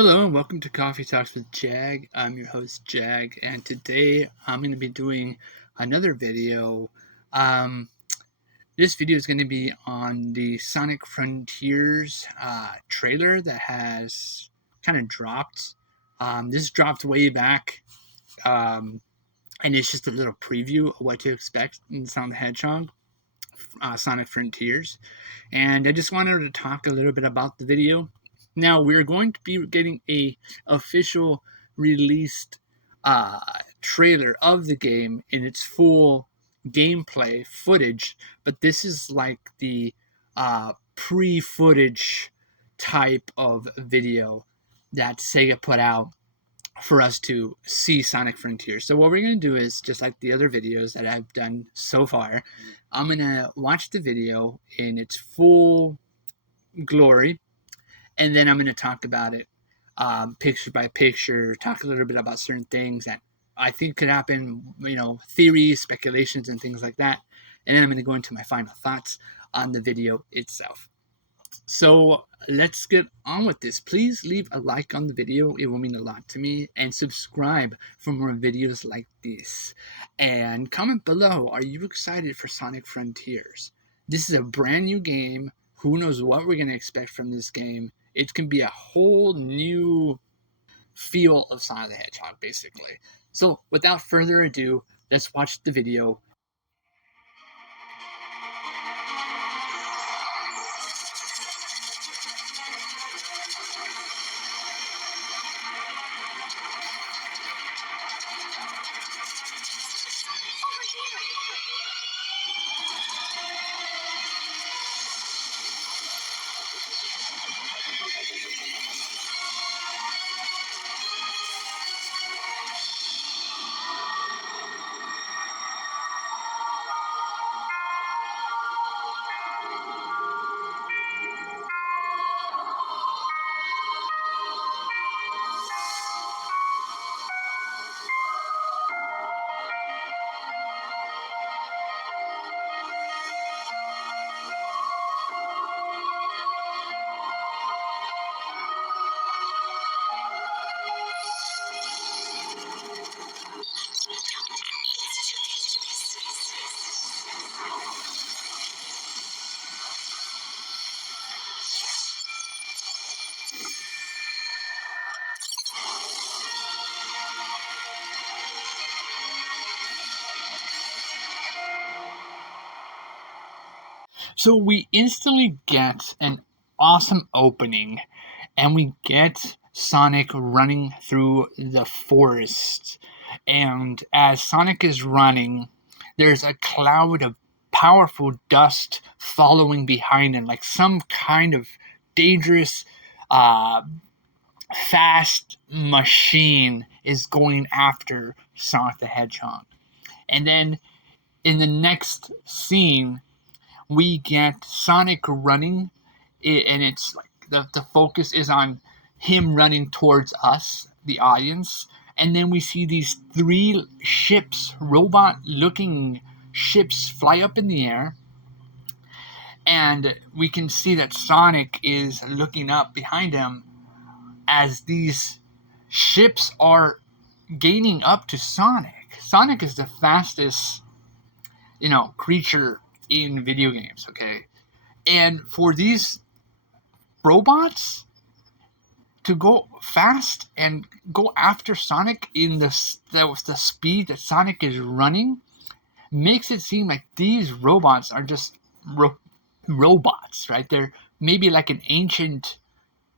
Hello and welcome to Coffee Talks with Jag. I'm your host Jag, and today I'm going to be doing another video. Um, this video is going to be on the Sonic Frontiers trailer that has kind of dropped. This dropped way back, and it's just a little preview of what to expect in Sonic the Hedgehog, Sonic Frontiers. And I just wanted to talk a little bit about the video. Now we're going to be getting a official released trailer of the game in its full gameplay footage, but this is like the pre-footage type of video that Sega put out for us to see Sonic Frontier. So what we're going to do is, just like the other videos that I've done so far, I'm going to watch the video in its full glory, and then I'm going to talk about it picture by picture, talk a little bit about certain things that I think could happen, theories, speculations, and things like that. And then I'm going to go into my final thoughts on the video itself. So let's get on with this. Please leave a like on the video. It will mean a lot to me. And subscribe for more videos like this. And comment below, are you excited for Sonic Frontiers? This is a brand new game. Who knows what we're going to expect from this game. It can be a whole new feel of Sonic the Hedgehog, basically. So without further ado, let's watch the video. So we instantly get an awesome opening, and we get Sonic running through the forest. And as Sonic is running, there's a cloud of powerful dust following behind him, like some kind of dangerous, uh, fast machine is going after Sonic the Hedgehog. And then in the next scene, we get Sonic running, and it's like the focus is on him running towards us, the audience, and then we see these three ships, robot-looking ships, fly up in the air, and we can see that Sonic is looking up behind him as these ships are gaining up to Sonic. Sonic is the fastest, creature in video games, okay? And for these robots to go fast and go after Sonic in the speed that Sonic is running makes it seem like these robots are just robots, right? They're maybe like an ancient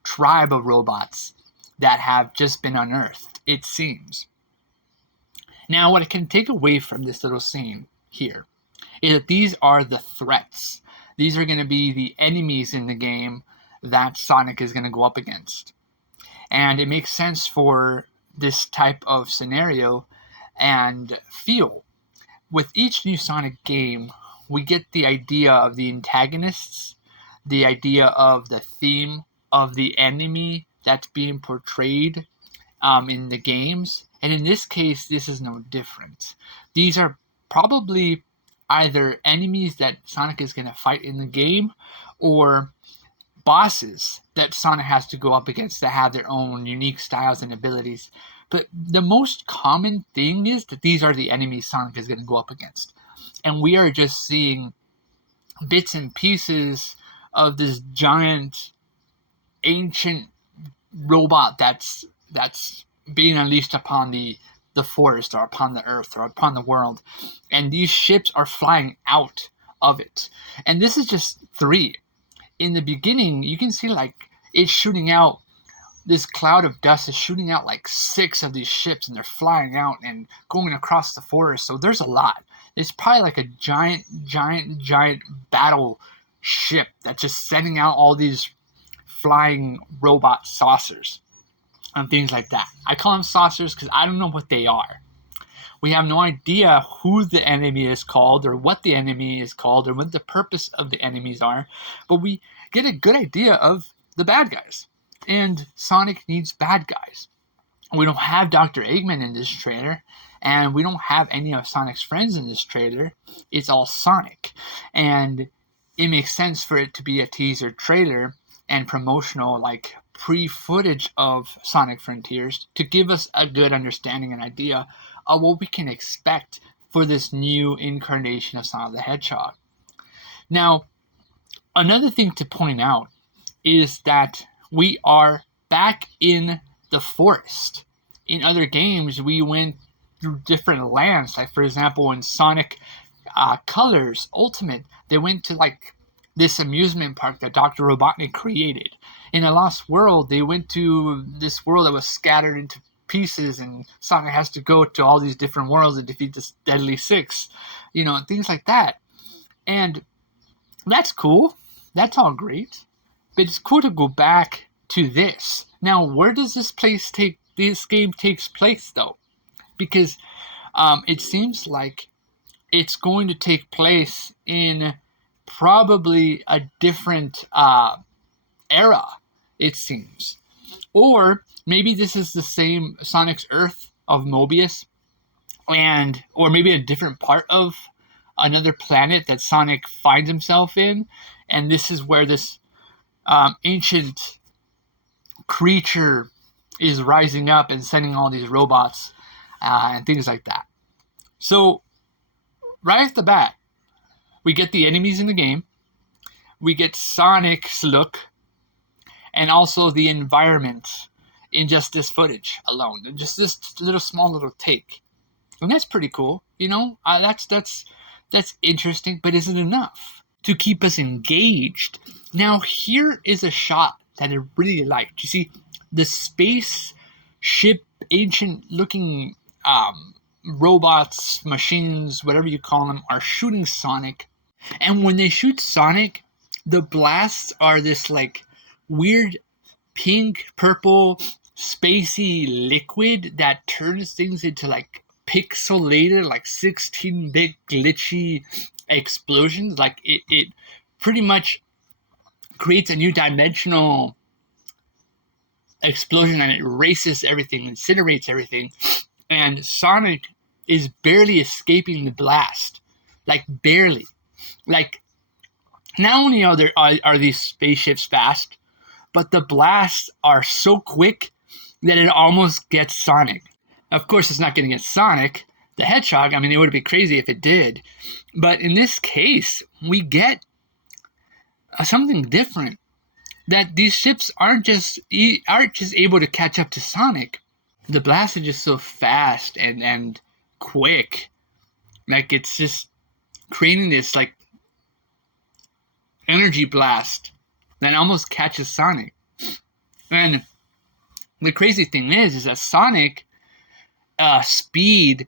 tribe of robots that have just been unearthed, it seems. Now, what I can take away from this little scene here is that these are the threats. These are going to be the enemies in the game that Sonic is going to go up against. And it makes sense for this type of scenario and feel. With each new Sonic game, we get the idea of the antagonists, the idea of the theme of the enemy that's being portrayed in the games. And in this case, this is no different. These are probably either enemies that Sonic is going to fight in the game, or bosses that Sonic has to go up against that have their own unique styles and abilities. But the most common thing is that these are the enemies Sonic is going to go up against. And we are just seeing bits and pieces of this giant, ancient robot that's being unleashed upon the forest or upon the earth or upon the world. And these ships are flying out of it. And this is just 3. In the beginning, you can see like it's shooting out, this cloud of dust is shooting out like 6 of these ships, and they're flying out and going across the forest. So there's a lot. It's probably like a giant battle ship that's just sending out all these flying robot saucers and things like that. I call them saucers because I don't know what they are. We have no idea who the enemy is called or what the enemy is called or what the purpose of the enemies are, but we get a good idea of the bad guys. And Sonic needs bad guys. We don't have Dr. Eggman in this trailer, and we don't have any of Sonic's friends in this trailer. It's all Sonic. And it makes sense for it to be a teaser trailer and promotional, like pre-footage of Sonic Frontiers to give us a good understanding and idea of what we can expect for this new incarnation of Sonic the Hedgehog. Now, another thing to point out is that we are back in the forest. In other games, we went through different lands. Like, for example, in Sonic Colors Ultimate, they went to like this amusement park that Dr. Robotnik created. In A Lost World, they went to this world that was scattered into pieces, and Sonic has to go to all these different worlds and defeat this Deadly Six, things like that. And that's cool. That's all great. But it's cool to go back to this. Now, where does this game takes place, though? Because it seems like it's going to take place in probably a different era, it seems. Or maybe this is the same Sonic's Earth of Mobius, or maybe a different part of another planet that Sonic finds himself in, and this is where this ancient creature is rising up and sending all these robots and things like that. So, right off the bat, we get the enemies in the game, we get Sonic's look, and also the environment in just this footage alone, and just this small little take. And that's pretty cool, that's interesting, but is it enough to keep us engaged? Now, here is a shot that I really liked. You see, the spaceship, ancient-looking robots, machines, whatever you call them, are shooting Sonic. And when they shoot Sonic, the blasts are this, like, weird pink, purple, spacey liquid that turns things into, like, pixelated, like 16-bit glitchy explosions. Like, it pretty much creates a new dimensional explosion, and it erases everything, incinerates everything, and Sonic is barely escaping the blast. Like, barely. Like, not only are these spaceships fast, but the blasts are so quick that it almost gets Sonic. Of course, it's not going to get Sonic the Hedgehog. I mean, it would be crazy if it did. But in this case, we get something different. That these ships aren't just able to catch up to Sonic. The blast is just so fast and quick. Like, it's just creating this, like, energy blast that almost catches Sonic. And the crazy thing is that Sonic speed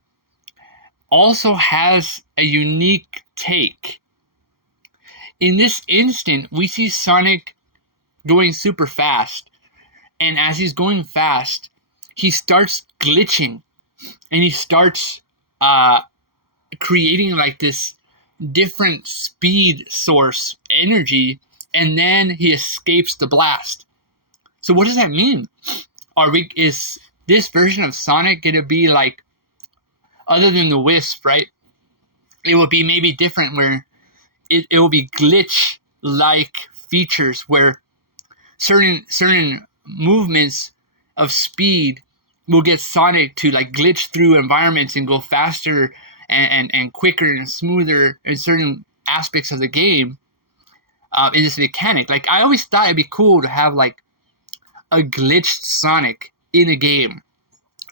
also has a unique take. In this instant, we see Sonic going super fast, and as he's going fast, he starts glitching, and he starts creating like this different speed source energy, and then he escapes the blast. So what does that mean? Is this version of Sonic gonna be like, other than the Wisp, right? It will be maybe different, where it will be glitch-like features where certain movements of speed will get Sonic to like glitch through environments and go faster and quicker and smoother in certain aspects of the game. In this mechanic, like I always thought it'd be cool to have like a glitched Sonic in a game,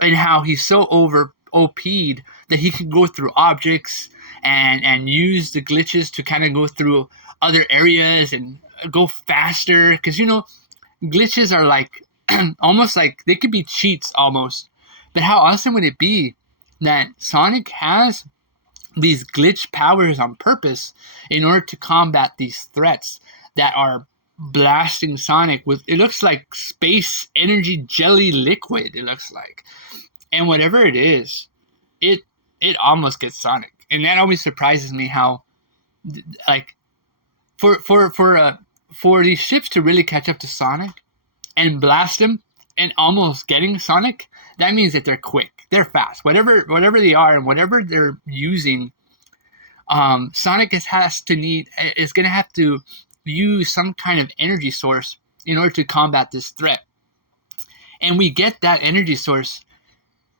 and how he's so over OP'd that he can go through objects and use the glitches to kind of go through other areas and go faster. Because glitches are like almost like they could be cheats almost. But how awesome would it be that Sonic has these glitch powers on purpose in order to combat these threats that are blasting Sonic with, it looks like space energy jelly liquid, it looks like. And whatever it is, it almost gets Sonic. And that always surprises me how, like, for these ships to really catch up to Sonic and blast him and almost getting Sonic, that means that they're quick, they're fast. Whatever they are and whatever they're using, Sonic is going to have to use some kind of energy source in order to combat this threat. And we get that energy source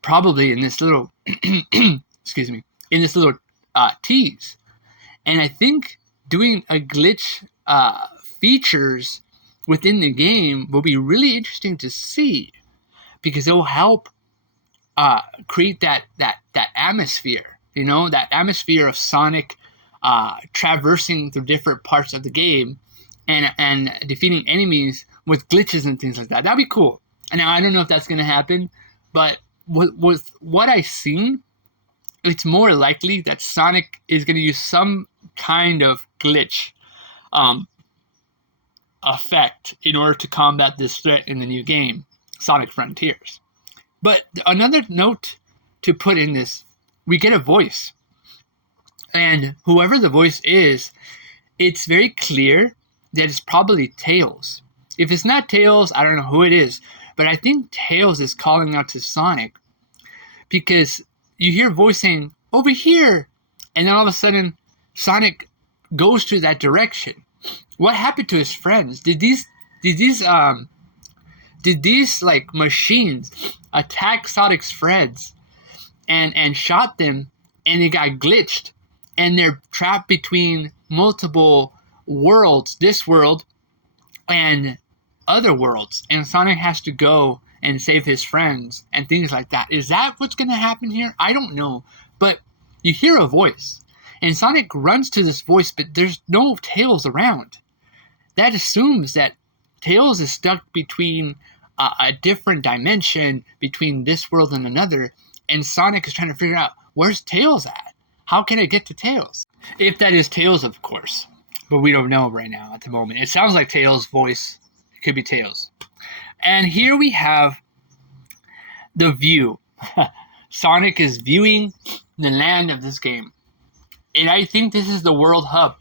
probably in this little excuse me, in this little tease. And I think doing a glitch features within the game will be really interesting to see, because it will help create that atmosphere, that atmosphere of Sonic traversing through different parts of the game and defeating enemies with glitches and things like that. That'd be cool. And now I don't know if that's going to happen, but with what I've seen, it's more likely that Sonic is going to use some kind of glitch effect in order to combat this threat in the new game, Sonic Frontiers. But another note to put in this, we get a voice. And whoever the voice is, it's very clear that it's probably Tails. If it's not Tails, I don't know who it is. But I think Tails is calling out to Sonic, because you hear a voice saying, "Over here!" And then all of a sudden, Sonic goes to that direction. What happened to his friends? Did these like machines attack Sonic's friends and shot them, and they got glitched, and they're trapped between multiple worlds, this world and other worlds, and Sonic has to go and save his friends and things like that? Is that what's going to happen here? I don't know, but you hear a voice, and Sonic runs to this voice, but there's no Tails around. That assumes that Tails is stuck between a different dimension, between this world and another, and Sonic is trying to figure out, where's Tails at? How can I get to Tails? If that is Tails, of course, but we don't know right now at the moment. It sounds like Tails' voice. It could be Tails. And here we have the view. Sonic is viewing the land of this game. And I think this is the world hub.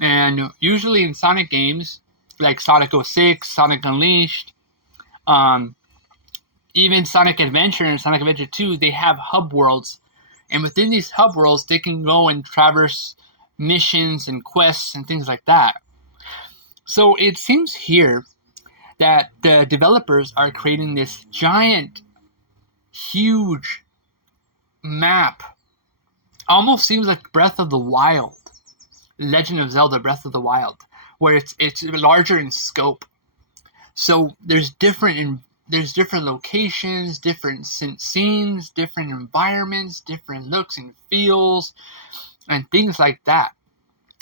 And usually in Sonic games, like Sonic 06, Sonic Unleashed, even Sonic Adventure and Sonic Adventure 2, they have hub worlds. And within these hub worlds, they can go and traverse missions and quests and things like that. So it seems here that the developers are creating this giant, huge map. Almost seems like Breath of the Wild, Legend of Zelda Breath of the Wild, where it's larger in scope. So there's different locations, different scenes, different environments, different looks and feels, and things like that.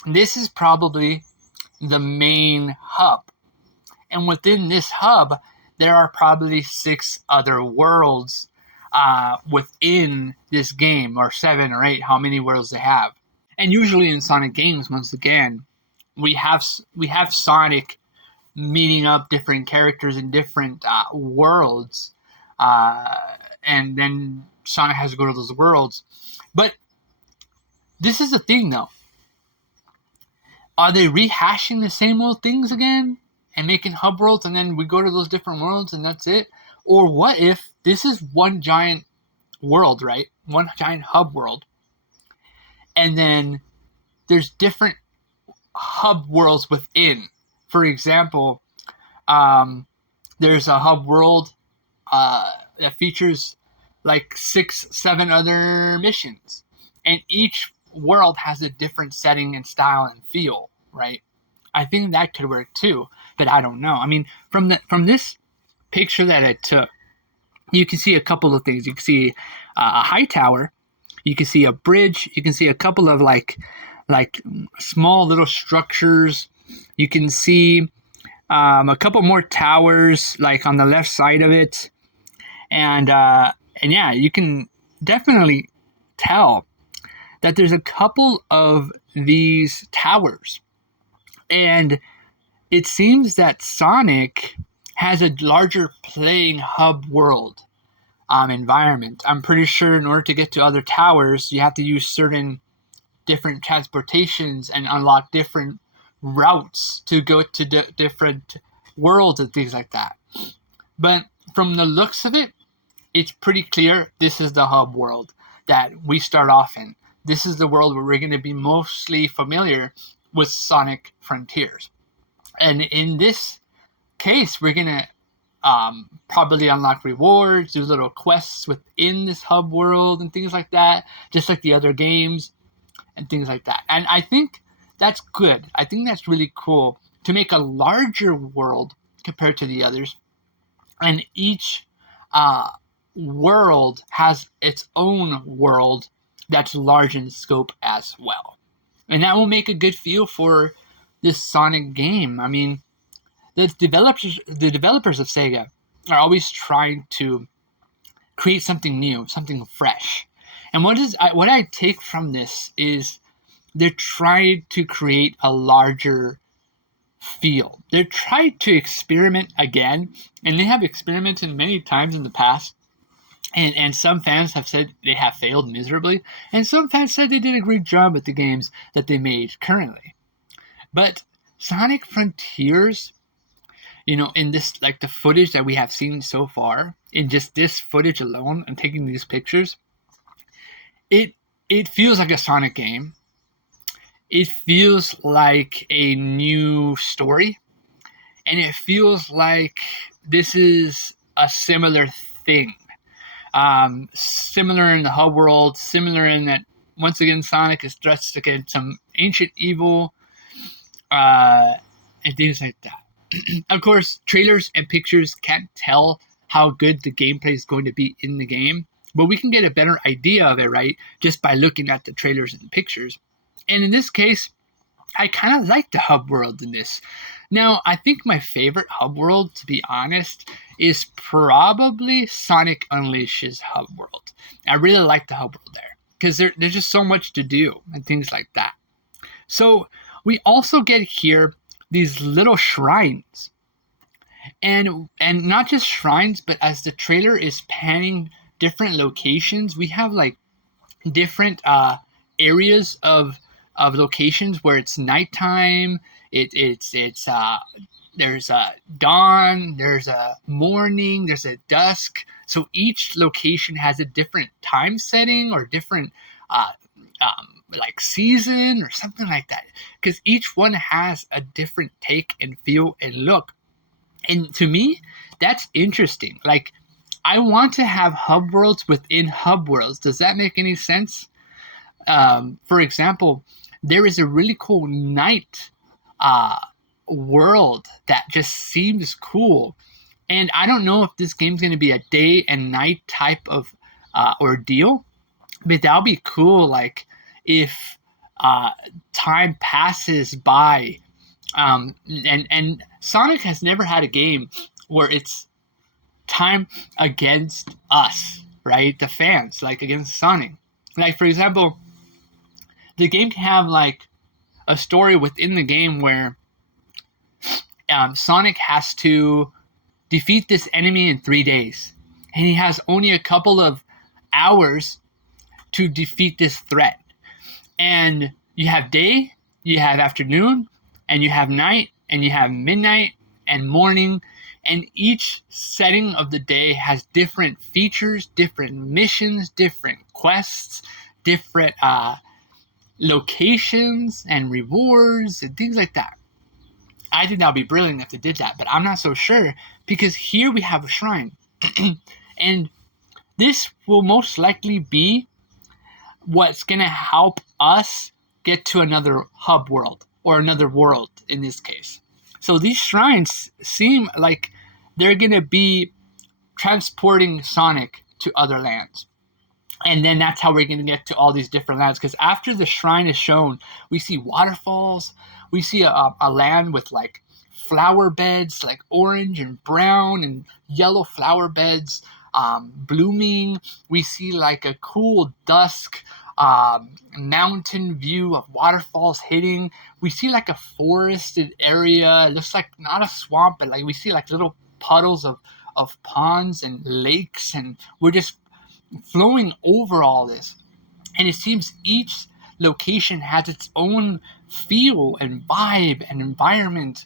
This is probably the main hub. And within this hub, there are probably 6 other worlds within this game, or 7 or 8, how many worlds they have. And usually in Sonic games, once again, we have Sonic meeting up different characters in different worlds, and then Sonic has to go to those worlds. But this is the thing, though. Are they rehashing the same old things again and making hub worlds, and then we go to those different worlds and that's it? Or what if this is one giant world, right? One giant hub world. And then there's different hub worlds within. For example, There's a hub world that features like 6, 7 other missions, and each world has a different setting and style and feel, right? I think that could work too, but I don't know. I mean, from this picture that I took, you can see a couple of things. You can see a high tower, you can see a bridge, you can see a couple of like small little structures. You can see a couple more towers like on the left side of it, and yeah, you can definitely tell that there's a couple of these towers, and it seems that Sonic has a larger playing hub world environment. I'm pretty sure in order to get to other towers, you have to use certain different transportations and unlock different routes to go to different worlds and things like that. But from the looks of it, it's pretty clear this is the hub world that we start off in. This is the world where we're going to be mostly familiar with Sonic Frontiers. And in this case, we're going to probably unlock rewards, do little quests within this hub world and things like that, just like the other games and things like that. And I think that's good. I think that's really cool to make a larger world compared to the others. And each world has its own world that's large in scope as well. And that will make a good feel for this Sonic game. I mean, the developers of Sega are always trying to create something new, something fresh. And what I take from this is they're trying to create a larger feel. They're trying to experiment again, and they have experimented many times in the past. And some fans have said they have failed miserably, and some fans said they did a great job with the games that they made currently. But Sonic Frontiers, in this, like the footage that we have seen so far, in just this footage alone and taking these pictures, it feels like a Sonic game. It feels like a new story, and it feels like this is a similar thing. Similar in the hub world, similar in that, once again, Sonic is dressed against some ancient evil, and things like that. Of course, trailers and pictures can't tell how good the gameplay is going to be in the game, but we can get a better idea of it, right, just by looking at the trailers and pictures. And in this case, I kind of like the hub world in this. Now, I think my favorite hub world, to be honest, is probably Sonic Unleash's hub world. I really like the hub world there because there's just so much to do and things like that. So we also get here these little shrines. And not just shrines, but as the trailer is panning different locations, we have like different areas of locations where it's nighttime. There's a dawn, there's a morning, there's a dusk. So each location has a different time setting or different like season or something like that, because each one has a different take and feel and look. And to me, that's interesting. Like, I want to have hub worlds within hub worlds. Does that make any sense? For example, there is a really cool night world that just seems cool. And I don't know if this game's going to be a day and night type of ordeal, but that would be cool. Like, if time passes by, and Sonic has never had a game where it's time against us, right? The fans, like against Sonic. Like, for example, the game can have like a story within the game where Sonic has to defeat this enemy in 3 days, and he has only a couple of hours to defeat this threat. And you have day, you have afternoon, and you have night, and you have midnight and morning, and each setting of the day has different features, different missions, different quests, different locations and rewards and things like that. I think that would be brilliant if they did that, but I'm not so sure because here we have a shrine. And this will most likely be what's going to help us get to another hub world or another world in this case. So these shrines seem like they're going to be transporting Sonic to other lands. And then that's how we're going to get to all these different lands. Because after the shrine is shown, we see waterfalls. We see a land with like flower beds, like orange and brown and yellow flower beds blooming. We see like a cool dusk mountain view of waterfalls hitting. We see like a forested area. It looks like not a swamp, but like we see like little puddles of ponds and lakes, and we're just flowing over all this. And it seems each location has its own feel and vibe and environment.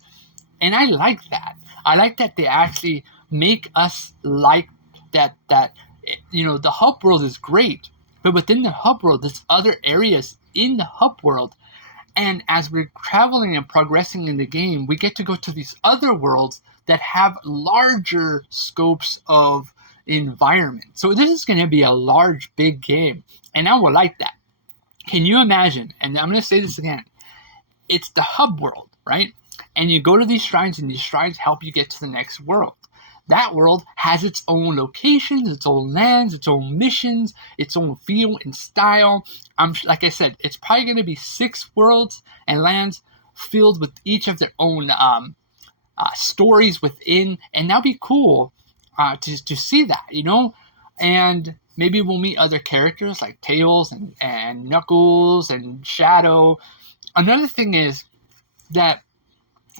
And I like that. I like that they actually make us like that the hub world is great, but within the hub world there's other areas in the hub world. And as we're traveling and progressing in the game, we get to go to these other worlds that have larger scopes of environment. So this is going to be a large, big game, and I will like that. Can you imagine? And I'm going to say this again. It's the hub world, right? And you go to these shrines, and these shrines help you get to the next world. That world has its own locations, its own lands, its own missions, its own feel and style. Like I said, it's probably going to be 6 worlds and lands filled with each of their own stories within, and that'd be cool to see that, and maybe we'll meet other characters like Tails and Knuckles and Shadow. Another thing is that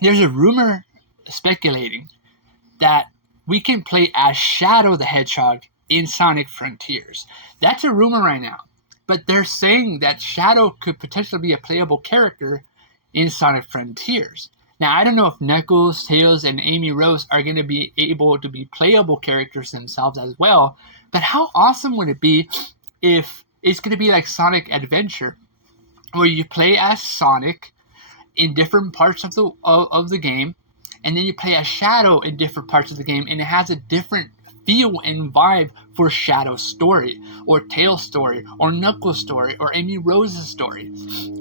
there's a rumor speculating that we can play as Shadow the Hedgehog in Sonic Frontiers. That's a rumor right now, but they're saying that Shadow could potentially be a playable character in Sonic Frontiers. Now, I don't know if Knuckles, Tails, and Amy Rose are going to be able to be playable characters themselves as well, but how awesome would it be if it's going to be like Sonic Adventure, where you play as Sonic in different parts of the game, and then you play as Shadow in different parts of the game, and it has a different feel and vibe for Shadow's story, or Tails' story, or Knuckles' story, or Amy Rose's story.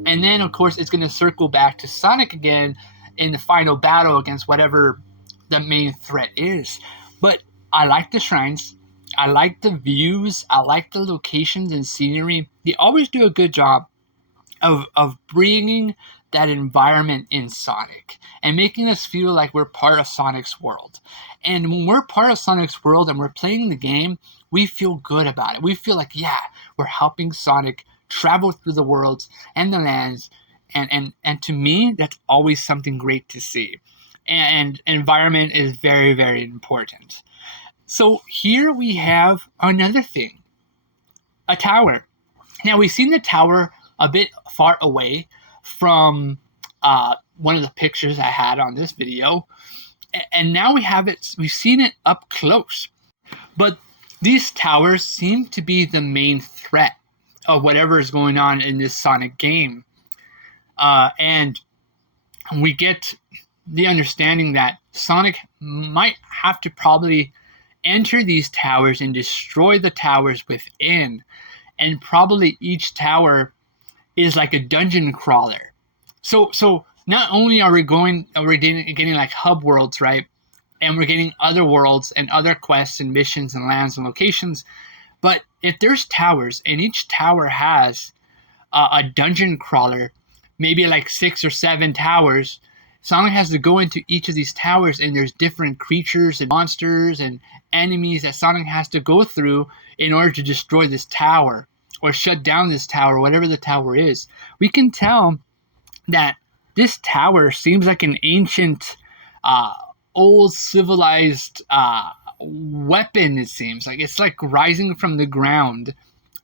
And then, of course, it's going to circle back to Sonic again in the final battle against whatever the main threat is. But I like the shrines. I like the views. I like the locations and scenery. They always do a good job of bringing that environment in Sonic and making us feel like we're part of Sonic's world. And when we're part of Sonic's world and we're playing the game, we feel good about it. We feel like, yeah, we're helping Sonic travel through the worlds and the lands. And to me, that's always something great to see. And environment is very, very important. So here we have another thing, a tower. Now, we've seen the tower a bit far away from one of the pictures I had on this video. And now we've seen it up close. But these towers seem to be the main threat of whatever is going on in this Sonic game. And we get the understanding that Sonic might have to probably enter these towers and destroy the towers within. And probably each tower is like a dungeon crawler. So not only are we getting like hub worlds, right? And we're getting other worlds and other quests and missions and lands and locations. But if there's towers and each tower has a dungeon crawler, maybe like 6 or 7 towers, Sonic has to go into each of these towers, and there's different creatures and monsters and enemies that Sonic has to go through in order to destroy this tower or shut down this tower, whatever the tower is. We can tell that this tower seems like an ancient, old civilized weapon. It seems like it's like rising from the ground,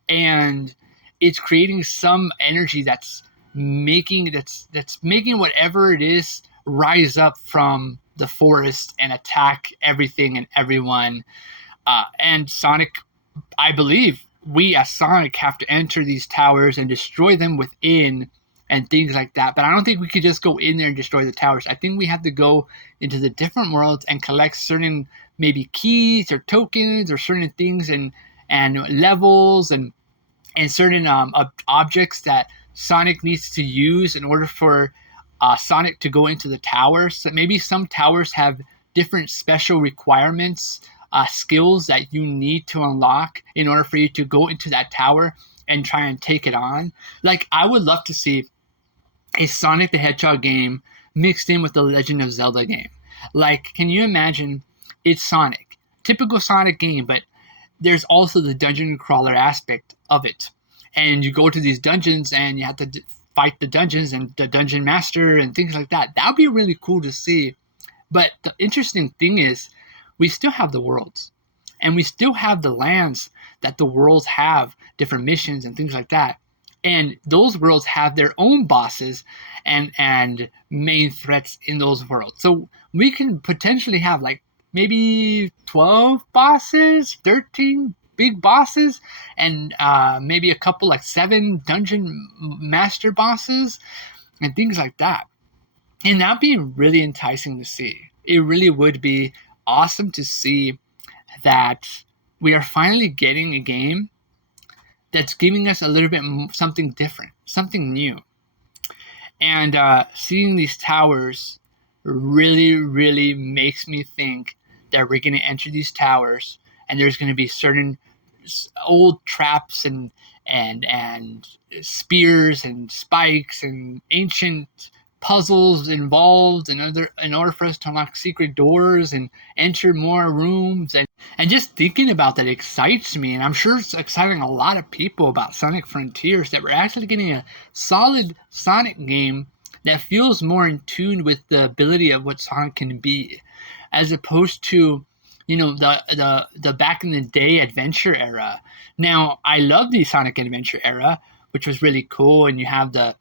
and it's creating some energy that's making whatever it is rise up from the forest and attack everything and everyone. And Sonic, I believe we as Sonic have to enter these towers and destroy them within and things like that. But I don't think we could just go in there and destroy the towers. I think we have to go into the different worlds and collect certain maybe keys or tokens or certain things and levels and certain objects that Sonic needs to use in order for Sonic to go into the towers. So maybe some towers have different special requirements, skills that you need to unlock in order for you to go into that tower and try and take it on. Like, I would love to see a Sonic the Hedgehog game mixed in with the Legend of Zelda game. Like, can you imagine it's Sonic, typical Sonic game, but there's also the dungeon crawler aspect of it. And you go to these dungeons and you have to fight the dungeons and the dungeon master and things like that. That would be really cool to see. But the interesting thing is, we still have the worlds. And we still have the lands that the worlds have, different missions and things like that. And those worlds have their own bosses and main threats in those worlds. So we can potentially have like maybe 12 bosses, 13 big bosses, and maybe a couple like 7 dungeon master bosses and things like that. And that'd be really enticing to see. It really would be awesome to see that we are finally getting a game that's giving us a little bit something different, something new. And seeing these towers really, really makes me think that we're going to enter these towers and there's going to be certain old traps and spears and spikes and ancient puzzles involved in order for us to unlock secret doors and enter more rooms, and just thinking about that excites me, and I'm sure it's exciting a lot of people about Sonic Frontiers, that we're actually getting a solid Sonic game that feels more in tune with the ability of what Sonic can be, as opposed to the back in the day adventure era. Now, I love the Sonic Adventure era, which was really cool, and you have the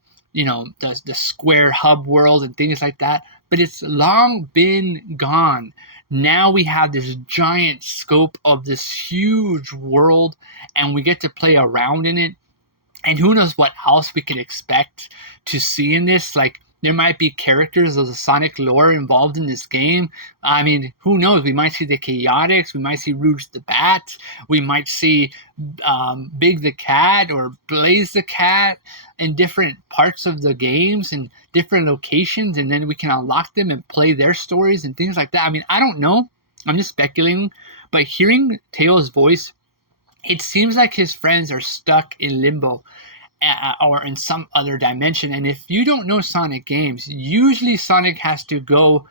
square hub world and things like that, but it's long been gone. Now we have this giant scope of this huge world, and we get to play around in it, and who knows what else we can expect to see in this. Like, there might be characters of the Sonic lore involved in this game. I mean, who knows? We might see the Chaotix, we might see Rouge the Bat, we might see Big the Cat or Blaze the Cat in different parts of the games and different locations, and then we can unlock them and play their stories and things like that. I mean, I don't know. I'm just speculating. But hearing Tails' voice, it seems like his friends are stuck in limbo or in some other dimension. And if you don't know Sonic games, usually Sonic has to go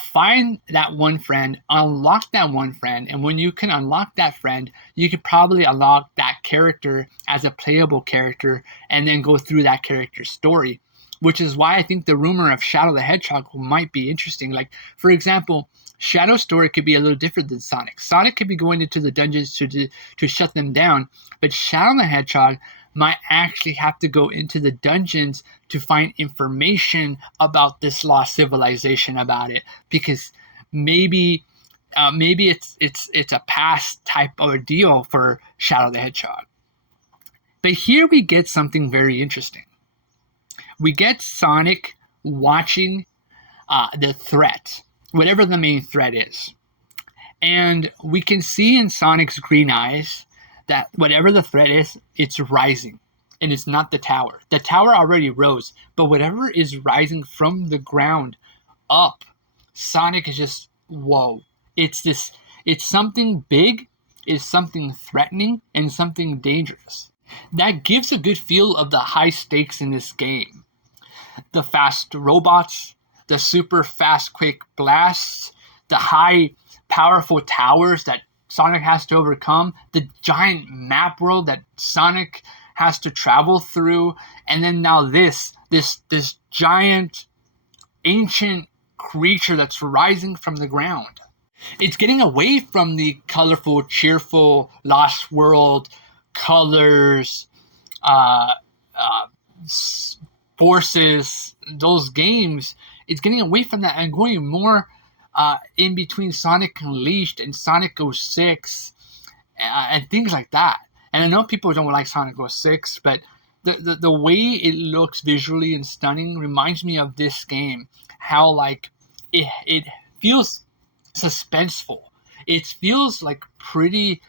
find that one friend, unlock that one friend, and when you can unlock that friend, you could probably unlock that character as a playable character and then go through that character's story, which is why I think the rumor of Shadow the Hedgehog might be interesting. Like, for example, Shadow's story could be a little different than Sonic. Sonic could be going into the dungeons to shut them down, but Shadow the Hedgehog might actually have to go into the dungeons to find information about this lost civilization, about it, because maybe it's a past type of a deal for Shadow the Hedgehog. But here we get something very interesting. We get Sonic watching the threat, whatever the main threat is, and we can see in Sonic's green eyes that whatever the threat is, it's rising, and it's not the tower. The tower already rose, but whatever is rising from the ground up, Sonic is just, whoa. It's something big, it's something threatening, and something dangerous. That gives a good feel of the high stakes in this game. The fast robots, the super fast quick blasts, the high powerful towers that Sonic has to overcome, the giant map world that Sonic has to travel through, and then now this giant ancient creature that's rising from the ground. It's getting away from the colorful, cheerful, Lost World colors, forces, those games. It's getting away from that and going more in between Sonic Unleashed and Sonic 06 and things like that. And I know people don't like Sonic 06, but the way it looks visually and stunning reminds me of this game. How like it feels suspenseful. It feels like pretty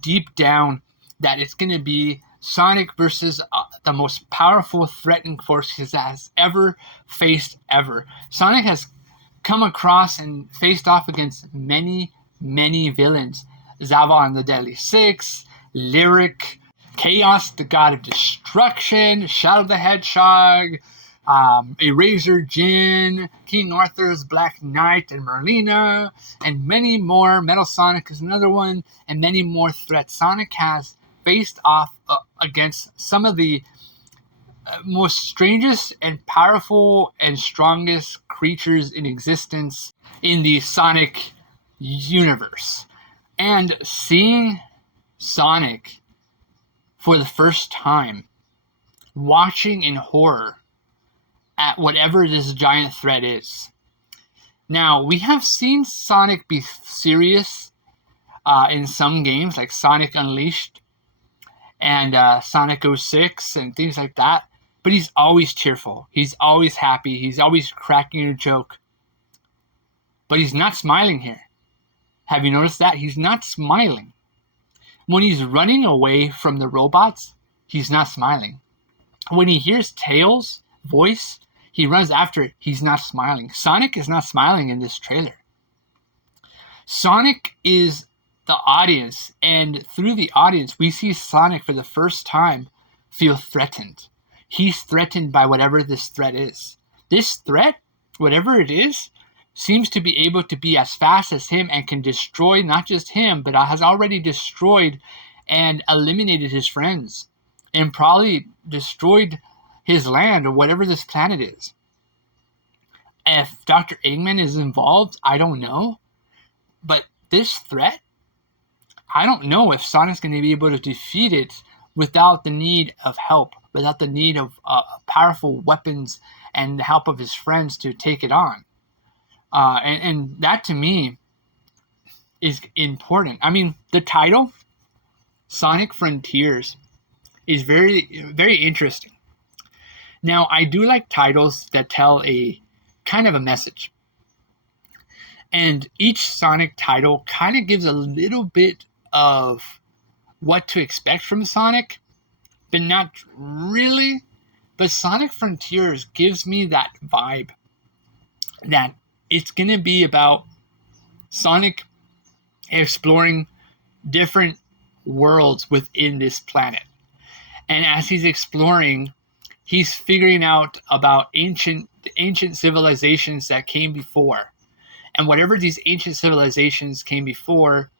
deep down that it's going to be Sonic versus the most powerful threatening force he has ever faced ever. Sonic has come across and faced off against many, many villains. Zavon the Deadly Six, Lyric, Chaos, the God of Destruction, Shadow the Hedgehog, Eraser Jin, King Arthur's Black Knight and Merlina, and many more. Metal Sonic is another one, and many more threats. Sonic has faced off against some of the most strangest and powerful and strongest creatures in existence in the Sonic universe. And seeing Sonic for the first time, watching in horror at whatever this giant threat is. Now, we have seen Sonic be serious in some games, like Sonic Unleashed and Sonic 06 and things like that, but he's always cheerful. He's always happy. He's always cracking a joke. But he's not smiling here. Have you noticed that? He's not smiling. When he's running away from the robots, he's not smiling. When he hears Tails' voice, he runs after it. He's not smiling. Sonic is not smiling in this trailer. Sonic is the audience, and through the audience, we see Sonic for the first time feel threatened. He's threatened by whatever this threat is. This threat, whatever it is, seems to be able to be as fast as him and can destroy not just him, but has already destroyed and eliminated his friends and probably destroyed his land or whatever this planet is. If Dr. Eggman is involved, I don't know. But this threat, I don't know if Sonic's going to be able to defeat it without the need of help, without the need of powerful weapons and the help of his friends to take it on. And that to me is important. I mean, the title, Sonic Frontiers, is very, very interesting. Now, I do like titles that tell a kind of a message. And each Sonic title kind of gives a little bit of what to expect from Sonic, but not really. But Sonic Frontiers gives me that vibe that it's going to be about Sonic exploring different worlds within this planet. And as he's exploring, he's figuring out about ancient civilizations that came before. And whatever these ancient civilizations came before,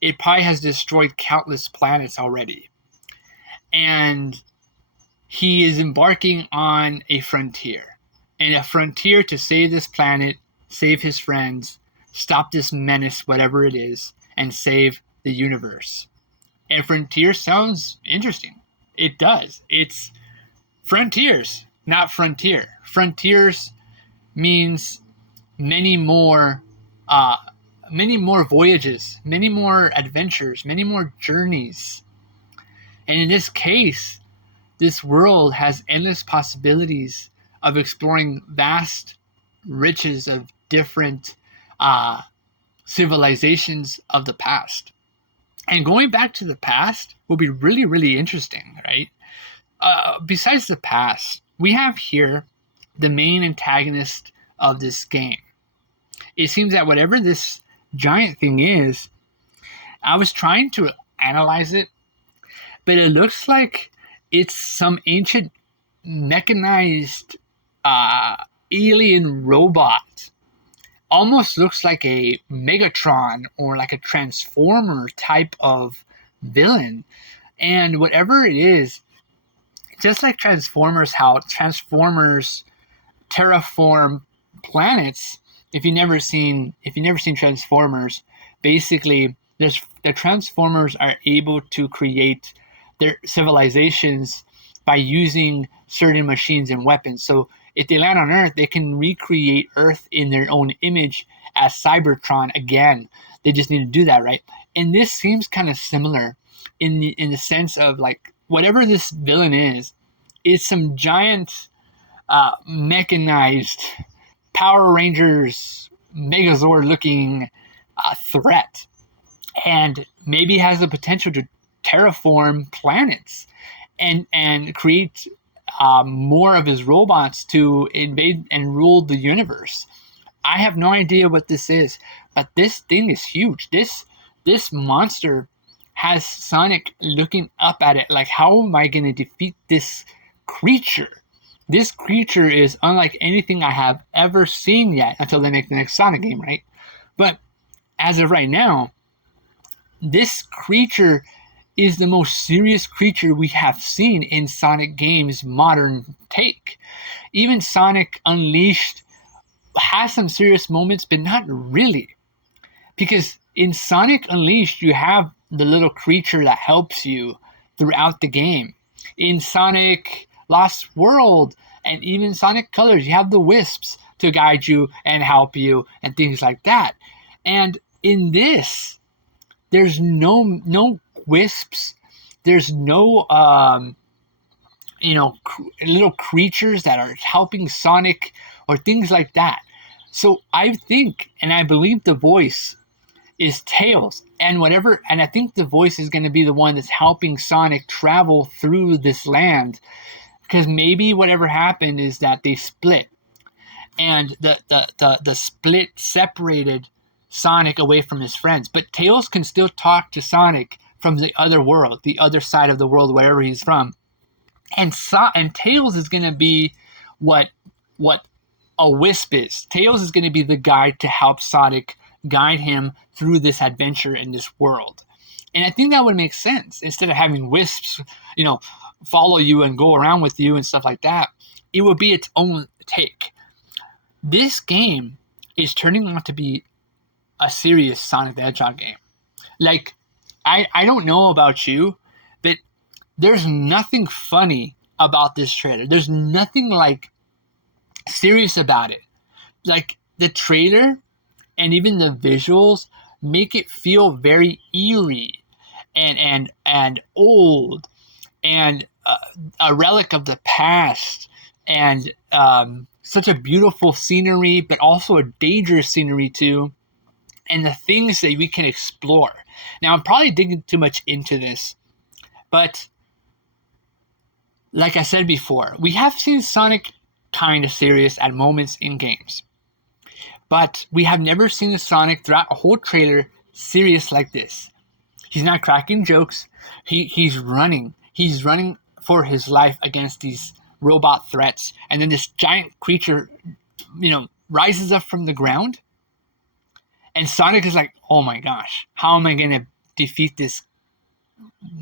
it probably has destroyed countless planets already. And he is embarking on a frontier. And a frontier to save this planet, save his friends, stop this menace, whatever it is, and save the universe. And frontier sounds interesting. It does. It's frontiers, not frontier. Frontiers means many more voyages, many more adventures, many more journeys. And in this case, this world has endless possibilities of exploring vast riches of different civilizations of the past. And going back to the past will be really, really interesting, right? Besides the past, we have here the main antagonist of this game. It seems that whatever this giant thing is, I was trying to analyze it, but it looks like it's some ancient mechanized alien robot. Almost looks like a Megatron or like a Transformer type of villain. And whatever it is, just like Transformers, how Transformers terraform planets. If you've never seen Transformers, basically the Transformers are able to create their civilizations by using certain machines and weapons. So if they land on Earth, they can recreate Earth in their own image as Cybertron again. They just need to do that, right? And this seems kind of similar in the sense of like whatever this villain is, it's some giant mechanized Power Rangers Megazord looking threat, and maybe has the potential to terraform planets and create more of his robots to invade and rule the universe. I have no idea what this is, but this thing is huge. This monster has Sonic looking up at it like, how am I going to defeat this creature? This creature is unlike anything I have ever seen yet until they make the next Sonic game, right? But as of right now, this creature is the most serious creature we have seen in Sonic games' modern take. Even Sonic Unleashed has some serious moments, but not really. Because in Sonic Unleashed, you have the little creature that helps you throughout the game. In Sonic Lost World and even Sonic Colors, you have the Wisps to guide you and help you and things like that. And in this, there's no Wisps. There's no little creatures that are helping Sonic or things like that. So I think and I believe the voice is Tails, and I think the voice is going to be the one that's helping Sonic travel through this land, because maybe whatever happened is that they split, and the split separated Sonic away from his friends, but Tails can still talk to Sonic from the other world, the other side of the world, wherever he's from, and Tails is going to be what a Wisp is. Tails is going to be the guide to help Sonic guide him through this adventure in this world. And I think that would make sense. Instead of having Wisps, follow you and go around with you and stuff like that, it would be its own take. This game is turning out to be a serious Sonic the Hedgehog game. Like, I don't know about you, but there's nothing funny about this trailer. There's nothing like serious about it. Like, the trailer and even the visuals make it feel very eerie and old and a relic of the past, and such a beautiful scenery, but also a dangerous scenery too, and the things that we can explore. Now, I'm probably digging too much into this, but like I said before, we have seen Sonic kind of serious at moments in games. But we have never seen a Sonic throughout a whole trailer serious like this. He's not cracking jokes. He's running. He's running for his life against these robot threats. And then this giant creature, rises up from the ground. And Sonic is like, oh my gosh, how am I going to defeat this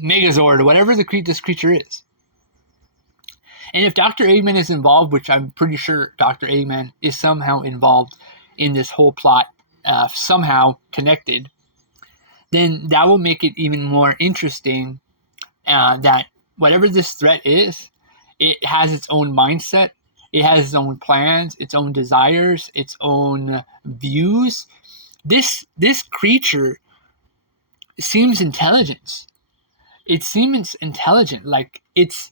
Megazord or whatever this creature is? And if Dr. Eggman is involved, which I'm pretty sure Dr. Eggman is somehow involved in this whole plot, somehow connected, then that will make it even more interesting, that whatever this threat is, it has its own mindset, it has its own plans, its own desires, its own views. This creature seems intelligent. It seems intelligent, like it's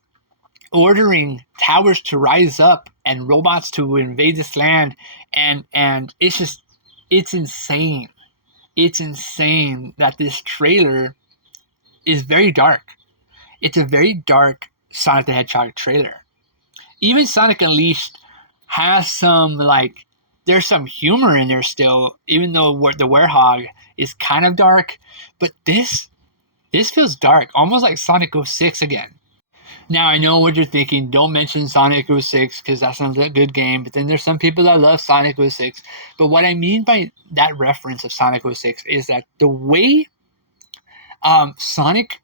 ordering towers to rise up and robots to invade this land, and it's insane. It's insane that this trailer is very dark. It's a very dark Sonic the Hedgehog trailer. Even Sonic Unleashed has some, there's some humor in there still, even though the Werehog is kind of dark, but this feels dark, almost like Sonic 06 again. Now, I know what you're thinking. Don't mention Sonic 06 because that sounds like a good game. But then there's some people that love Sonic 06. But what I mean by that reference of Sonic 06 is that the way Sonic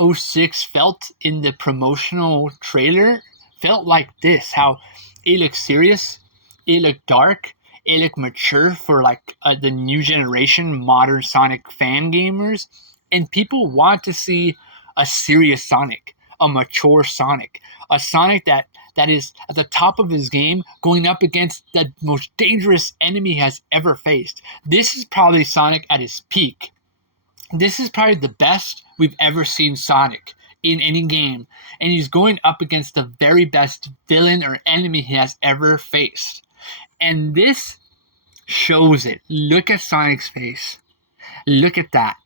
06 felt in the promotional trailer felt like this. How it looked serious, it looked dark, it looked mature for the new generation modern Sonic fan gamers. And people want to see a serious Sonic, a mature Sonic, a Sonic that is at the top of his game, going up against the most dangerous enemy he has ever faced. This is probably Sonic at his peak. This is probably the best we've ever seen Sonic in any game, and he's going up against the very best villain or enemy he has ever faced. And this shows it. Look at Sonic's face. Look at that.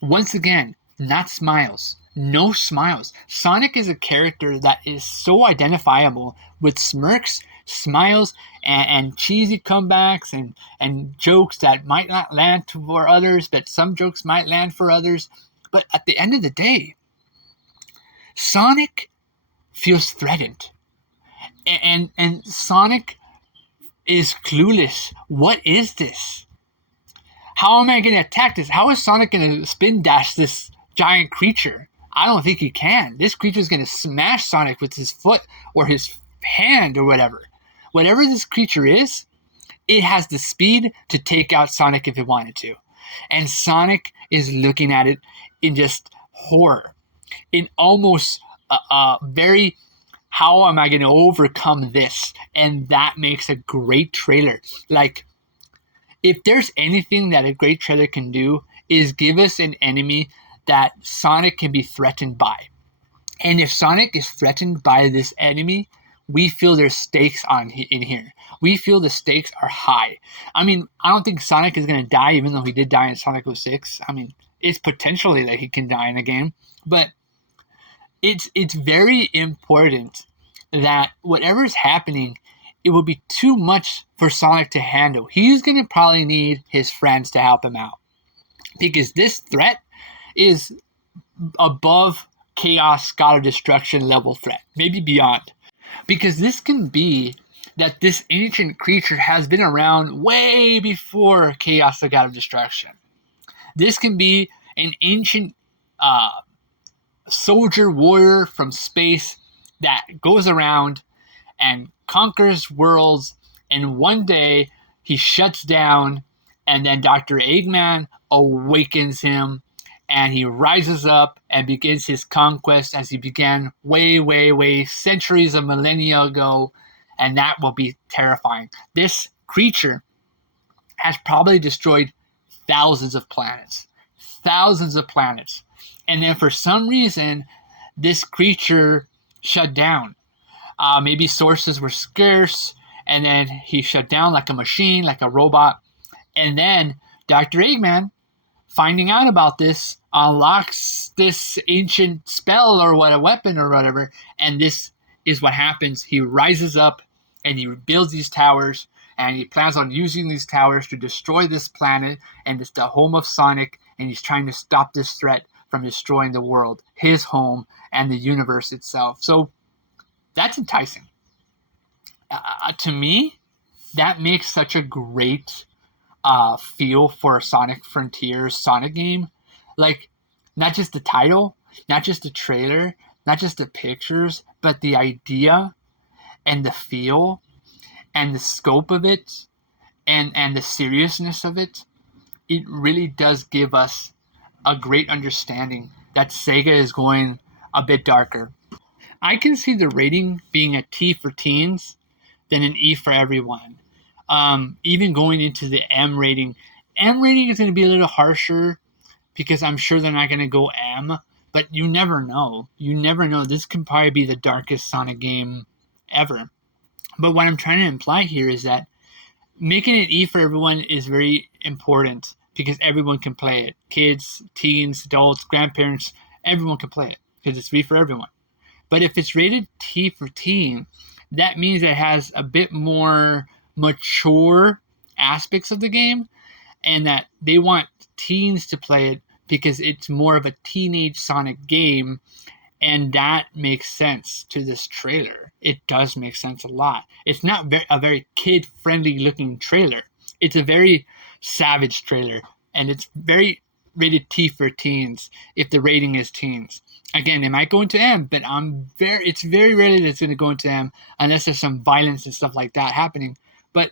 Once again, not smiles. No smiles. Sonic is a character that is so identifiable with smirks, smiles, and cheesy comebacks and jokes that might not land for others, but some jokes might land for others. But at the end of the day, Sonic feels threatened. And Sonic is clueless. What is this? How am I going to attack this? How is Sonic going to spin dash this giant creature? I don't think he can. This creature is going to smash Sonic with his foot or his hand or whatever. Whatever this creature is, it has the speed to take out Sonic if it wanted to. And Sonic is looking at it in just horror. In almost very, how am I going to overcome this? And that makes a great trailer. Like, if there's anything that a great trailer can do, is give us an enemy that Sonic can be threatened by. And if Sonic is threatened by this enemy, we feel there's stakes in here. We feel the stakes are high. I mean, I don't think Sonic is going to die, even though he did die in Sonic 06. I mean, it's potentially that he can die in the game. But it's very important that whatever's happening, it will be too much for Sonic to handle. He's going to probably need his friends to help him out. Because this threat is above Chaos, God of Destruction level threat. Maybe beyond. Because this can be that this ancient creature has been around way before Chaos, the God of Destruction. This can be an ancient soldier warrior from space that goes around and conquers worlds, and one day he shuts down, and then Dr. Eggman awakens him, and he rises up and begins his conquest as he began way centuries of millennia ago, and that will be terrifying. This creature has probably destroyed thousands of planets, and then for some reason, this creature shut down. Maybe sources were scarce, and then he shut down like a machine, like a robot. And then Dr. Eggman, finding out about this, unlocks this ancient spell or a weapon or whatever, and this is what happens. He rises up and he builds these towers, and he plans on using these towers to destroy this planet, and it's the home of Sonic, and he's trying to stop this threat from destroying the world, his home, and the universe itself. So that's enticing. To me, that makes such a great feel for a Sonic Frontiers Sonic game. Like, not just the title, not just the trailer, not just the pictures, but the idea and the feel and the scope of it and the seriousness of it. It really does give us a great understanding that Sega is going a bit darker. I can see the rating being a T for teens than an E for everyone. Even going into the M rating. M rating is going to be a little harsher because I'm sure they're not going to go M, but you never know. You never know. This could probably be the darkest Sonic game ever. But what I'm trying to imply here is that making it E for everyone is very important because everyone can play it. Kids, teens, adults, grandparents, everyone can play it because it's free for everyone. But if it's rated T for teen, that means it has a bit more mature aspects of the game, and that they want teens to play it because it's more of a teenage Sonic game, and that makes sense to this trailer. It does make sense a lot. It's not a very kid-friendly looking trailer. It's a very savage trailer, and it's very rated T for teens if the rating is teens. Again, it might go into M, but it's very rarely that it's going to go into M unless there's some violence and stuff like that happening. But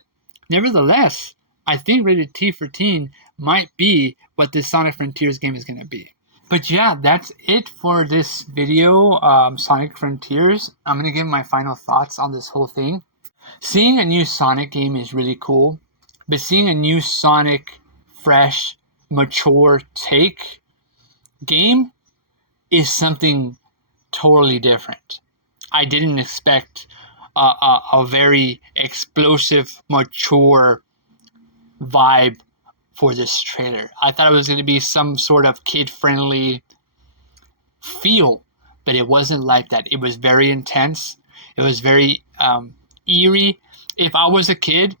nevertheless, I think rated T for teen might be what this Sonic Frontiers game is going to be. But yeah, that's it for this video, Sonic Frontiers. I'm going to give my final thoughts on this whole thing. Seeing a new Sonic game is really cool, but seeing a new Sonic, fresh, mature take game is something totally different. I didn't expect a very explosive, mature vibe for this trailer. I thought it was going to be some sort of kid-friendly feel, but it wasn't like that. It was very intense. It was very eerie. If I was a kid,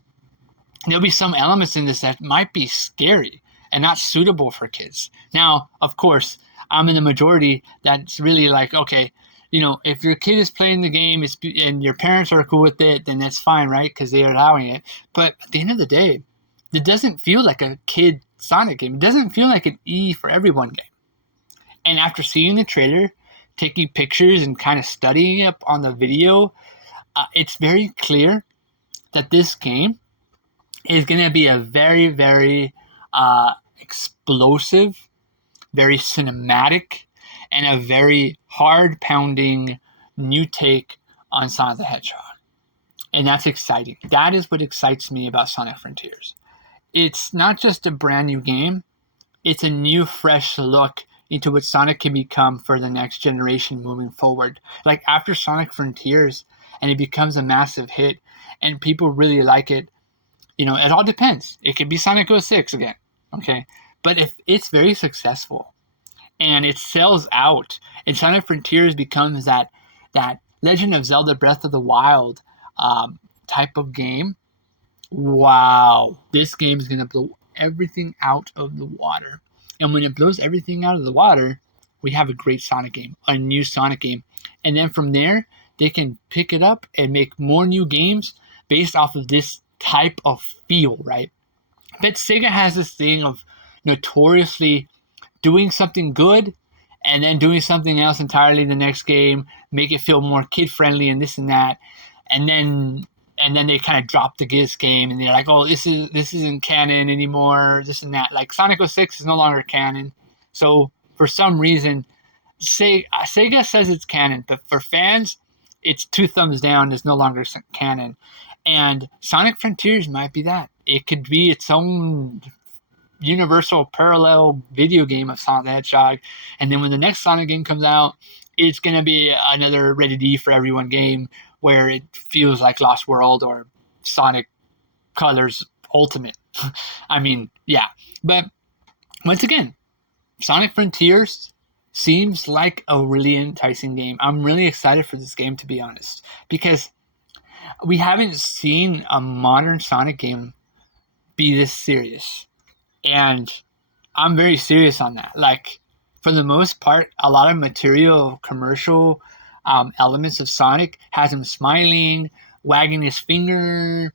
there'll be some elements in this that might be scary and not suitable for kids. Now, of course, I'm in the majority that's really like, okay, if your kid is playing the game and your parents are cool with it, then that's fine, right? Because they are allowing it. But at the end of the day, it doesn't feel like a kid Sonic game. It doesn't feel like an E for everyone game. And after seeing the trailer, taking pictures and kind of studying up on the video, it's very clear that this game is going to be a very, very explosive, very cinematic, and a very hard-pounding new take on Sonic the Hedgehog. And that's exciting. That is what excites me about Sonic Frontiers. It's not just a brand new game. It's a new, fresh look into what Sonic can become for the next generation moving forward. Like after Sonic Frontiers and it becomes a massive hit and people really like it, it all depends. It could be Sonic 06 again, okay? But if it's very successful and it sells out and Sonic Frontiers becomes that Legend of Zelda Breath of the Wild type of game, wow, this game is going to blow everything out of the water. And when it blows everything out of the water, we have a great Sonic game, a new Sonic game. And then from there, they can pick it up and make more new games based off of this type of feel, right? But Sega has this thing of notoriously doing something good and then doing something else entirely the next game, make it feel more kid-friendly and this and that. And then they kind of drop this game and they're like, oh, this isn't canon anymore, this and that. Like Sonic 06 is no longer canon. So for some reason, Sega says it's canon, but for fans, it's 2 thumbs down, it's no longer canon. And Sonic Frontiers might be that. It could be its own universal parallel video game of Sonic the Hedgehog. And then when the next Sonic game comes out, it's going to be another rated E for everyone game where it feels like Lost World or Sonic Colors Ultimate. I mean, yeah. But once again, Sonic Frontiers seems like a really enticing game. I'm really excited for this game, to be honest, because we haven't seen a modern Sonic game be this serious. And I'm very serious on that. Like, for the most part, a lot of material commercial elements of Sonic has him smiling, wagging his finger,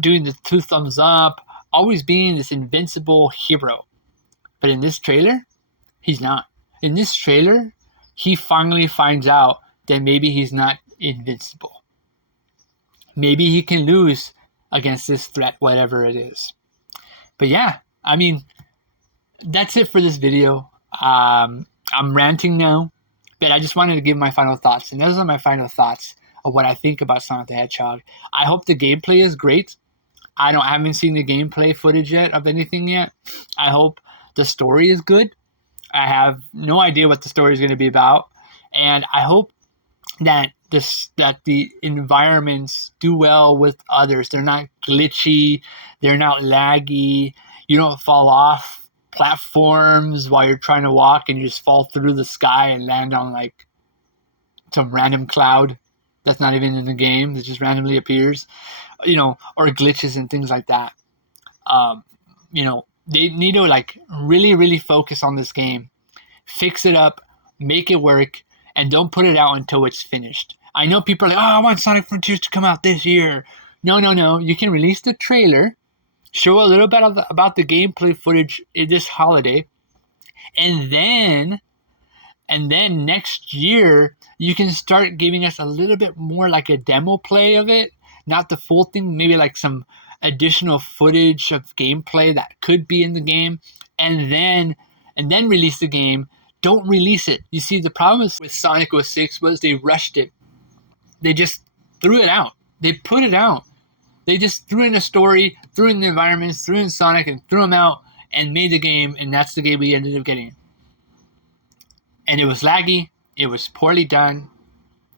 doing the 2 thumbs up, always being this invincible hero. But in this trailer, he's not. In this trailer, he finally finds out that maybe he's not invincible. Maybe he can lose against this threat, whatever it is. But yeah, I mean, that's it for this video. I'm ranting now, but I just wanted to give my final thoughts. And those are my final thoughts of what I think about Sonic the Hedgehog. I hope the gameplay is great. I haven't seen the gameplay footage yet of anything yet. I hope the story is good. I have no idea what the story is going to be about. And I hope that the environments do well with others. They're not glitchy. They're not laggy. You don't fall off platforms while you're trying to walk and you just fall through the sky and land on like some random cloud that's not even in the game. That just randomly appears, or glitches and things like that. They need to like really, really focus on this game, fix it up, make it work, and don't put it out until it's finished. I know people are like, oh, I want Sonic Frontiers to come out this year. No. You can release the trailer, show a little bit about the gameplay footage this holiday, and then next year you can start giving us a little bit more like a demo play of it, not the full thing, maybe like some additional footage of gameplay that could be in the game, and then release the game. Don't release it. You see, the problem with Sonic 06 was they rushed it. They just threw it out. They put it out. They just threw in a story, threw in the environments, threw in Sonic, and threw them out, and made the game, and that's the game we ended up getting. And it was laggy. It was poorly done,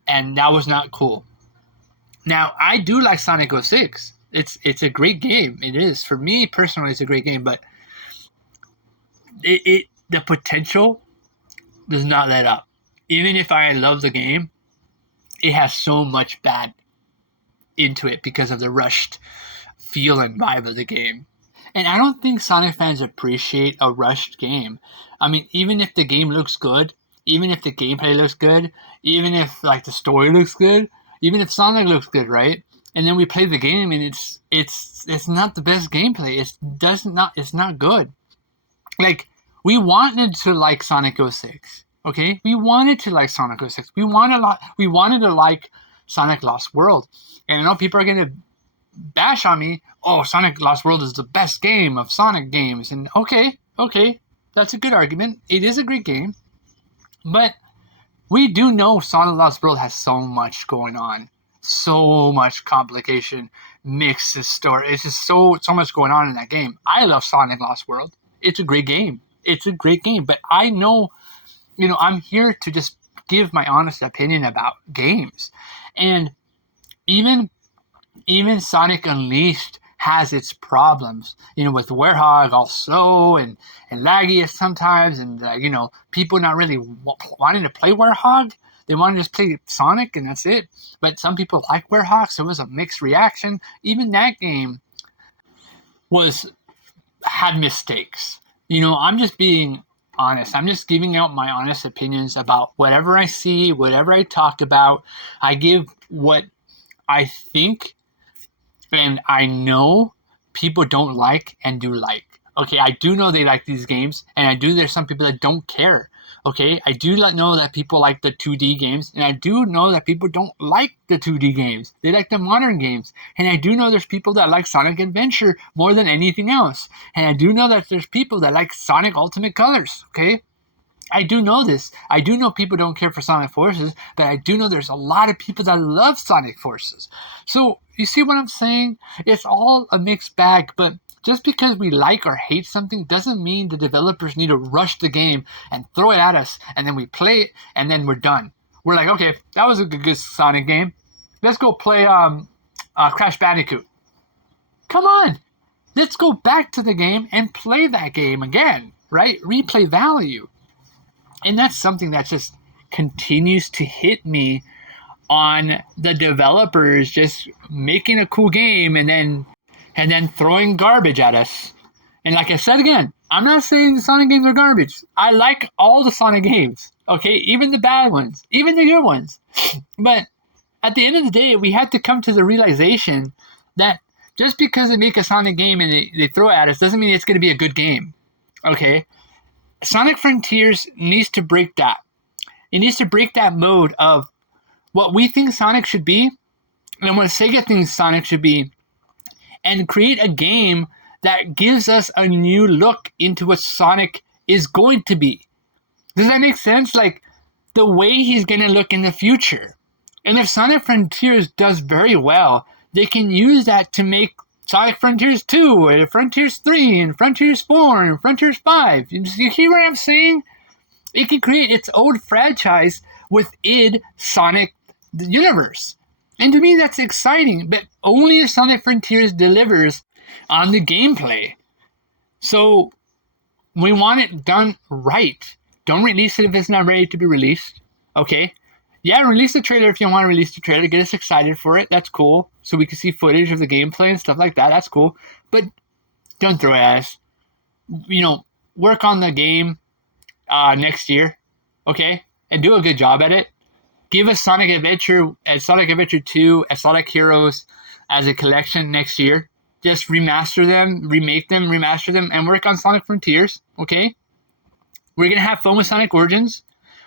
and that was not cool. Now, I do like Sonic 06. It's a great game. It is. For me personally, it's a great game, but the potential does not let up. Even if I love the game, it has so much bad into it because of the rushed feel and vibe of the game. And I don't think Sonic fans appreciate a rushed game. I mean, even if the game looks good, even if the gameplay looks good, even if like the story looks good, even if Sonic looks good, right? And then we play the game and it's not the best gameplay. It's not good. Like, we wanted to like Sonic 06. Okay? We wanted to like Sonic 06. We wanted to like Sonic Lost World. And I know people are gonna bash on me. Oh, Sonic Lost World is the best game of Sonic games. And okay, that's a good argument. It is a great game. But we do know Sonic Lost World has so much going on. So much complication, mixed story. It's just so much going on in that game. I love Sonic Lost World. It's a great game. But I know, I'm here to just give my honest opinion about games. And even Sonic Unleashed has its problems, with Werehog all slow and laggy sometimes, and people not really wanting to play Werehog. They wanted to just play Sonic and that's it. But some people like Werehog, so it was a mixed reaction. Even that game had mistakes. I'm just being honest. I'm just giving out my honest opinions about whatever I see, whatever I talk about. I give what I think and I know people don't like and do like. Okay, I do know they like these games, and there's some people that don't care. Okay, I do know that people like the 2D games, and I do know that people don't like the 2D games. They like the modern games. And I do know there's people that like Sonic Adventure more than anything else. And I do know that there's people that like Sonic Ultimate Colors, okay? I do know this. I do know people don't care for Sonic Forces, but I do know there's a lot of people that love Sonic Forces. So, you see what I'm saying? It's all a mixed bag, but just because we like or hate something doesn't mean the developers need to rush the game and throw it at us, and then we play it, and then we're done. We're like, okay, that was a good Sonic game. Let's go play Crash Bandicoot. Come on! Let's go back to the game and play that game again, right? Replay value. And that's something that just continues to hit me on the developers just making a cool game and then throwing garbage at us. And like I said again, I'm not saying the Sonic games are garbage. I like all the Sonic games, okay? Even the bad ones, even the good ones. But at the end of the day, we have to come to the realization that just because they make a Sonic game and they throw it at us doesn't mean it's going to be a good game, okay? Sonic Frontiers needs to break that. It needs to break that mode of what we think Sonic should be and what Sega thinks Sonic should be, and create a game that gives us a new look into what Sonic is going to be. Does that make sense? Like, the way he's going to look in the future. And if Sonic Frontiers does very well, they can use that to make Sonic Frontiers 2, and Frontiers 3, and Frontiers 4, and Frontiers 5. You hear what I'm saying? It can create its own franchise within Sonic the universe. And to me, that's exciting, but only if Sonic Frontiers delivers on the gameplay. So, we want it done right. Don't release it if it's not ready to be released. Okay? Yeah, release the trailer if you want to release the trailer. Get us excited for it. That's cool. So we can see footage of the gameplay and stuff like that. That's cool. But don't throw it at us. Work on the game next year. Okay? And do a good job at it. Give us Sonic Adventure and Sonic Adventure 2 and Sonic Heroes as a collection next year. Just remaster them, remake them, remaster them, and work on Sonic Frontiers. Okay? We're going to have fun with Sonic Origins.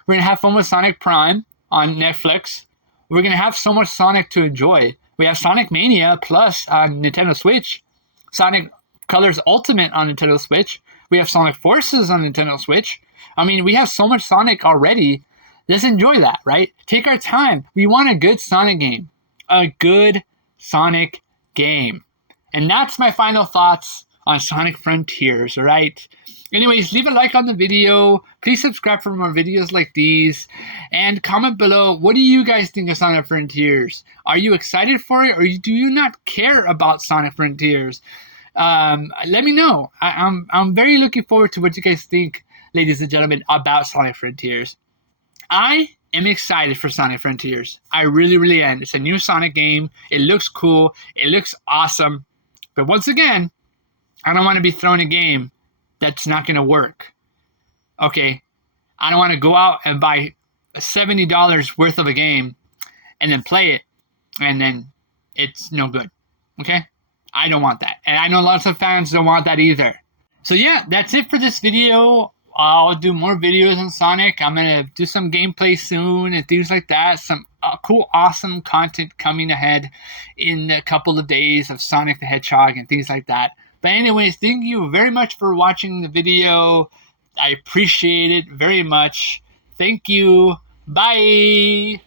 We're going to have fun with Sonic Prime on Netflix. We're going to have so much Sonic to enjoy. We have Sonic Mania Plus on Nintendo Switch. Sonic Colors Ultimate on Nintendo Switch. We have Sonic Forces on Nintendo Switch. I mean, we have so much Sonic already. Let's enjoy that, right? Take our time. We want a good Sonic game. A good Sonic game. And that's my final thoughts on Sonic Frontiers, all right? Anyways, leave a like on the video. Please subscribe for more videos like these. And comment below, what do you guys think of Sonic Frontiers? Are you excited for it, or do you not care about Sonic Frontiers? Let me know. I'm very looking forward to what you guys think, ladies and gentlemen, about Sonic Frontiers. I am excited for Sonic Frontiers. I really, really am. It's a new Sonic game. It looks cool. It looks awesome. But once again, I don't want to be thrown a game that's not going to work. Okay? I don't want to go out and buy $70 worth of a game and then play it and then it's no good. Okay? I don't want that. And I know lots of fans don't want that either. So yeah, that's it for this video. I'll do more videos on Sonic. I'm going to do some gameplay soon and things like that. Some cool, awesome content coming ahead in a couple of days of Sonic the Hedgehog and things like that. But anyways, thank you very much for watching the video. I appreciate it very much. Thank you. Bye.